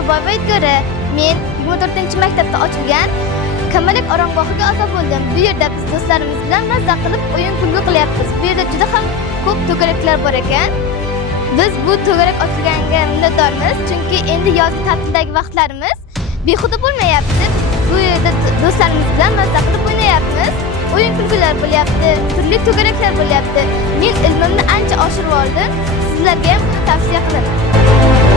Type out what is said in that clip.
Norboyeva ilgari men 24-maktabda ochilgan Kamalak oromgohiga a'zo bo'ldim. Bu yerda biz do'stlarimiz bilan mazza qilib o'yin-kulgu qilyapmiz. Bu yerda juda ham ko'p to'garaklar bor ekan. Biz bu to'garak ochilganiga minnatdormiz, chunki endi yozgi ta'tildagi vaqtlarimiz behuda bo'lmayapti. Bu yerda do'stlarimiz bilan mazza qilib o'ynayapmiz. O'yin-kulgular bo'lyapti, turli to'garaklar bo'lyapti. Men ilmimni ancha oshirib oldim. Sizlarga ham buni tavsiya qilaman.